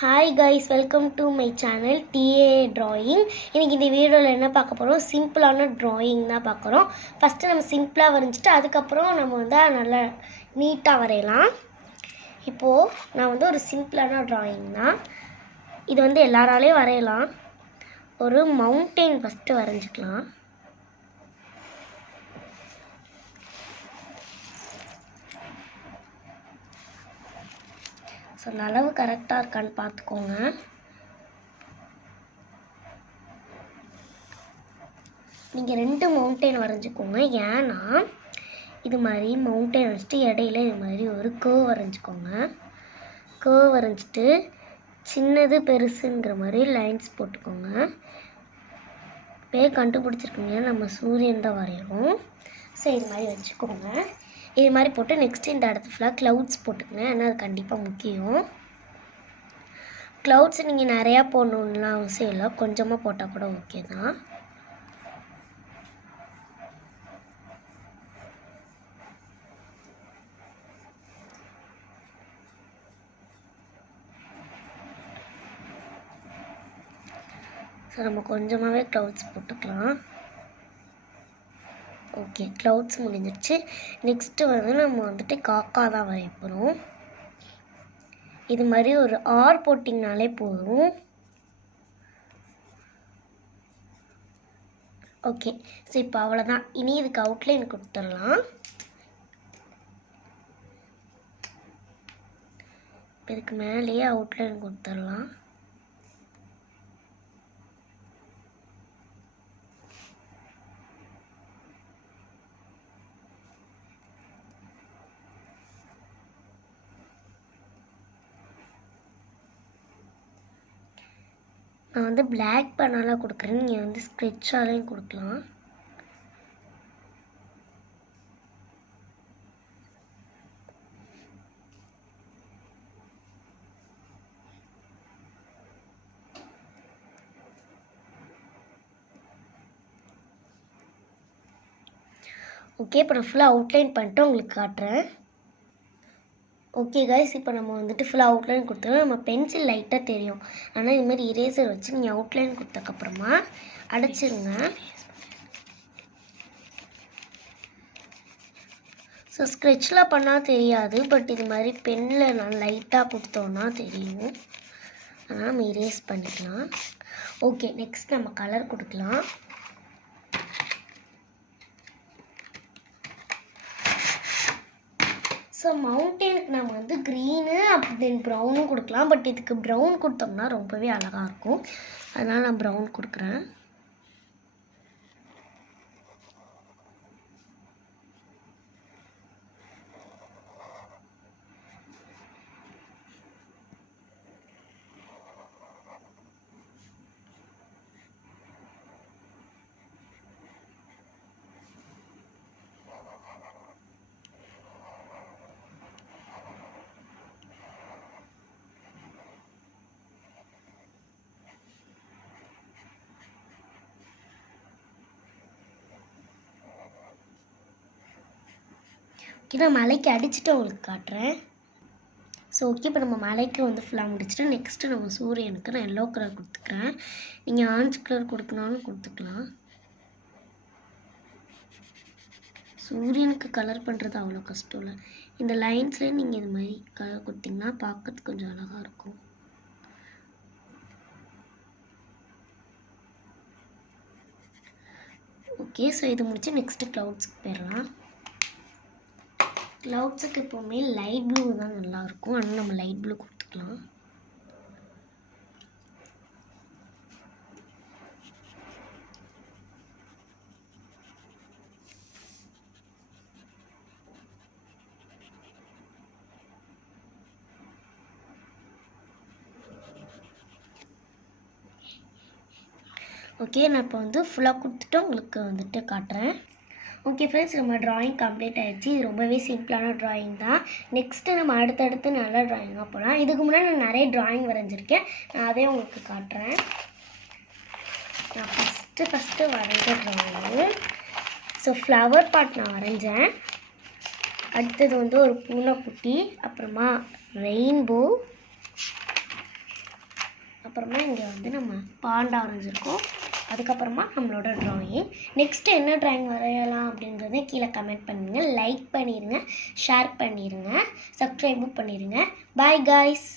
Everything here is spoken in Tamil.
Hi guys, welcome to my channel TA Drawing. இன்னைக்கு இந்த வீடியோவில் என்ன பார்க்க போகிறோம், சிம்பிளான drawing தான் பார்க்குறோம். ஃபஸ்ட்டு நம்ம சிம்பிளாக வரைஞ்சிட்டு அதுக்கப்புறம் நம்ம வந்து நல்லா நீட்டாக வரையலாம். இப்போது நான் வந்து ஒரு சிம்பிளான drawing தான். இது வந்து எல்லாராலையும் வரையலாம். ஒரு மவுண்டெயின் ஃபஸ்ட்டு வரைஞ்சிக்கலாம். ஸோ அந்த அளவு கரெக்டாக இருக்கான்னு பார்த்துக்கோங்க. நீங்கள் 2 மவுண்டெயின் வரைஞ்சிக்கோங்க. ஏன்னா இது மாதிரி மவுண்டெயின் வச்சுட்டு இடையில இது மாதிரி ஒரு கர்வ் வரைஞ்சிக்கோங்க. கர்வ் வரைஞ்சிட்டு சின்னது பெருசுங்கிற மாதிரி லைன்ஸ் போட்டுக்கோங்க. பேர் கண்டுபிடிச்சிருக்கீங்க, நம்ம சூரியன் தான் வரைகிறோம். ஸோ இது மாதிரி வச்சுக்கோங்க. இது மாதிரி போட்டு நெக்ஸ்ட்டு இந்த இடத்துல ஃபுல்லாக க்ளவுட்ஸ் போட்டுக்கங்க. ஏன்னா அது கண்டிப்பாக முக்கியம். க்ளவுட்ஸ் நீங்கள் நிறையா போடணுன்னுலாம் அவசியம் இல்லை, கொஞ்சமாக போட்டால் கூட ஓகே தான். ஸோ நம்ம கொஞ்சமாகவே க்ளவுட்ஸ் போட்டுக்கலாம். ஓகே, க்ளவுட்ஸ் முடிஞ்சிருச்சு. நெக்ஸ்ட்டு வந்து நம்ம வந்துட்டு காக்கா தான் வரைய போகிறோம். இது மாதிரி ஒரு ஆர் போட்டிங்கனாலே போதும். ஓகே, ஸோ இப்போ அவ்வளோதான். இனி இதுக்கு அவுட்லைன் கொடுத்துடலாம். இதுக்கு மேலேயே அவுட்லைன் கொடுத்துடலாம். நான் வந்து பிளாக் பென்னால கொடுக்குறேன், நீங்கள் வந்து ஸ்கெட்சாலையும் கொடுக்கலாம். ஓகே, இப்போ நான் ஃபுல்லாக அவுட்லைன் பண்ணிட்டு உங்களுக்கு காட்டுறேன். ஓகே கைஸ், இப்போ நம்ம வந்துட்டு ஃபுல்லாக அவுட்லைன் கொடுத்துருவோம். நம்ம பென்சில் லைட்டாக தெரியும், ஆனால் இதுமாதிரி இரேசர் வச்சு நீங்கள் அவுட்லைன் கொடுத்ததுக்கப்புறமா அடைச்சிருங்க. ஸோ ஸ்கெட்சில் பண்ணால் தெரியாது, பட் இது மாதிரி பென்னில் நான் லைட்டாக கொடுத்தோன்னா தெரியும். அதனால் நம்ம இரேஸ் பண்ணிக்கலாம். ஓகே, நெக்ஸ்ட் நம்ம கலர் கொடுக்கலாம். ஸோ மவுண்டெயினுக்கு நம்ம வந்து க்ரீனு தென் ப்ரௌனும் கொடுக்கலாம், பட் இதுக்கு ப்ரௌன் கொடுத்தோம்னா ரொம்பவே அழகாக இருக்கும். அதனால் நான் ப்ரௌன் கொடுக்குறேன். ஓகே, நான் மலைக்கு அடிச்சுட்டு உங்களுக்கு காட்டுறேன். ஸோ ஓகே, இப்போ நம்ம மலைக்கு வந்து ஃபுல்லாக முடிச்சுட்டு நெக்ஸ்ட்டு நம்ம சூரியனுக்கு நான் எல்லோ கலர் கொடுத்துக்கிறேன். நீங்கள் ஆரஞ்சு கலர் கொடுக்கணும்னு கொடுத்துக்கலாம். சூரியனுக்கு கலர் பண்ணுறது அவ்வளோ கஷ்டம் இல்லை. இந்த லைன்ஸ்லேயே நீங்கள் இது மாதிரி கலர் கொடுத்தீங்கன்னா பார்க்கறதுக்கு கொஞ்சம் அழகாக இருக்கும். ஓகே, ஸோ இது முடிச்சு நெக்ஸ்ட்டு க்ளவுட்ஸுக்கு போயிடலாம். க்ளவுட்ஸுக்கு எப்போவுமே லைட் ப்ளூ தான் நல்லாயிருக்கும், ஆனால் நம்ம லைட் ப்ளூ கொடுத்துக்கலாம். ஓகே, நான் இப்போ வந்து ஃபுல்லாக கொடுத்துட்டு உங்களுக்கு வந்துட்டு காட்டுறேன். ஓகே ஃப்ரெண்ட்ஸ், நம்ம ட்ராயிங் கம்ப்ளீட் ஆகிடுச்சு. இது ரொம்பவே சிம்பிளான ட்ராயிங் தான். நெக்ஸ்ட்டு நம்ம அடுத்தடுத்து நல்ல ட்ராயிங்காக போகலாம். இதுக்கு முன்னாடி நான் நிறைய ட்ராயிங் வரைஞ்சிருக்கேன், நான் அதே உங்களுக்கு காட்டுறேன். நான் ஃபஸ்ட்டு வரைஞ்ச ட்ராயிங்கு. ஸோ ஃப்ளவர் பார்ட் நான் வரைஞ்சேன். அடுத்தது வந்து ஒரு பூனைக்குட்டி, அப்புறமா ரெயின்போ, அதுக்கப்புறமா இங்கே வந்து நம்ம பாண்டா வரைஞ்சிருக்கோம். அதுக்கப்புறமா நம்மளோட ட்ராயிங். நெக்ஸ்ட்டு என்ன ட்ராயிங் வரையலாம் அப்படின்றத கீழே கமெண்ட் பண்ணுங்கள். லைக் பண்ணிடுங்க, ஷேர் பண்ணிடுங்க, சப்ஸ்கிரைபும் பண்ணிடுங்க. Bye guys.